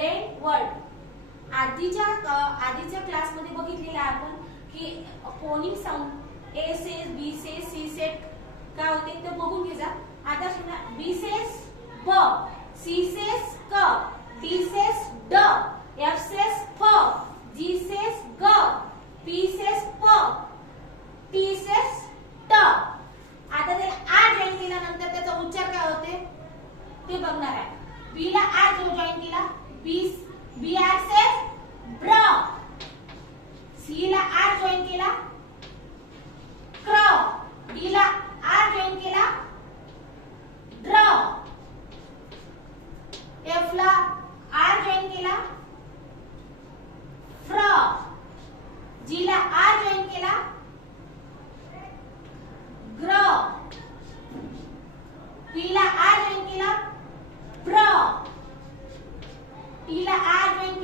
Blend word. आधीच्या क्लासमध्ये बघितलेलं आपण की phonic sound A says, B says, C says काय होते ते बघून घे जा। आता समजा बी सेस ब, सी सेस क, डी सेस ड, एफ सेस फ, जी सेस ग, पी सेस प, टी सेस ट। आता जर आ जॉईन केल्यानंतर त्याचा उच्चार काय होते ते बघणार आहे। बी ला आ जो जॉईन केला बी आर सेस ब्र, सी ला आ जॉईन केला क्र, डी ला आ जॉईन केला ड्र, एफ ला आ जॉईन केला फ्र, जी ला आ जॉईन केला ग्र, पी ला आ जॉईन केला ब्र, टी ला आ जॉईन